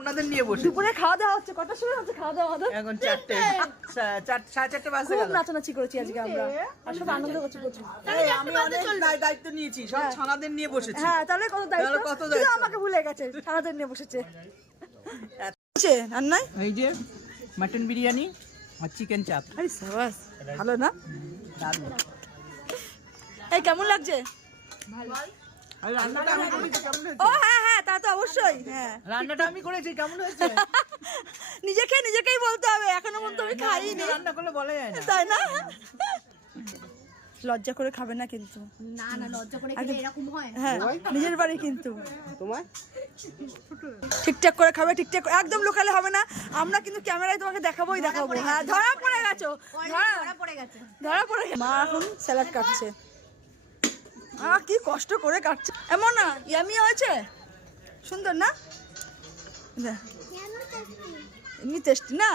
ওনাদের নিয়ে বসে দুপুরে খাওয়া দাওয়া হচ্ছে, কটার সময় হচ্ছে খাওয়া দাওয়া আমাদের? এখন 4টে 4:30 বাজে খুব গেল। নাচানাচি করেছি আজকে আমরা, আর সব আনন্দ করছি প্রচুর। আমি অনেক দায়িত্ব নিয়েছি, সব ছানাদের নিয়ে বসেছি। হ্যাঁ, তাহলে কত দায়িত্ব, কত শুধু দায়িত্ব। আমাকে ভুলে গেছে, সারাদিন নিয়ে বসেছে। রান্নায় এই যে মাটন বিরিয়ানি আর চিকেন চাপ। আরে সাবাস, ভালো না? দারুণ। এই কেমন লাগছে? আর রান্নাটা আমি করেছি, কেমন হয়েছে? ও হ্যাঁ হ্যাঁ, তা তো অবশ্যই। হ্যাঁ, রান্নাটা আমি করেছি, কেমন হয়েছে? নিজেকেই বলতে হবে, এখনো পর্যন্ত আমি খাইনি। রান্না করলে বলা যায় না। তাই না? লজ্জা করে খাবে না কিন্তু। না না, লজ্জা করে খেলে এরকম হয়? হ্যাঁ, নিজের বাড়ি কিন্তু। তোমার ঠিকঠাক করে খাবে, ঠিকঠাক একদম লোকালে হবে না। আমরা কিন্তু ক্যামেরায় তোমাকে দেখাবো। হ্যাঁ, ধরা পড়ে গেছো, ধরা পড়ে গেছে। ধরা পড়ে গেছে। মা এখন স্যালাড কাটছে, কি কষ্ট করে কাটছে। এমন না, ইয়ামি হয়েছে, সুন্দর না? এমনি টেস্টি না?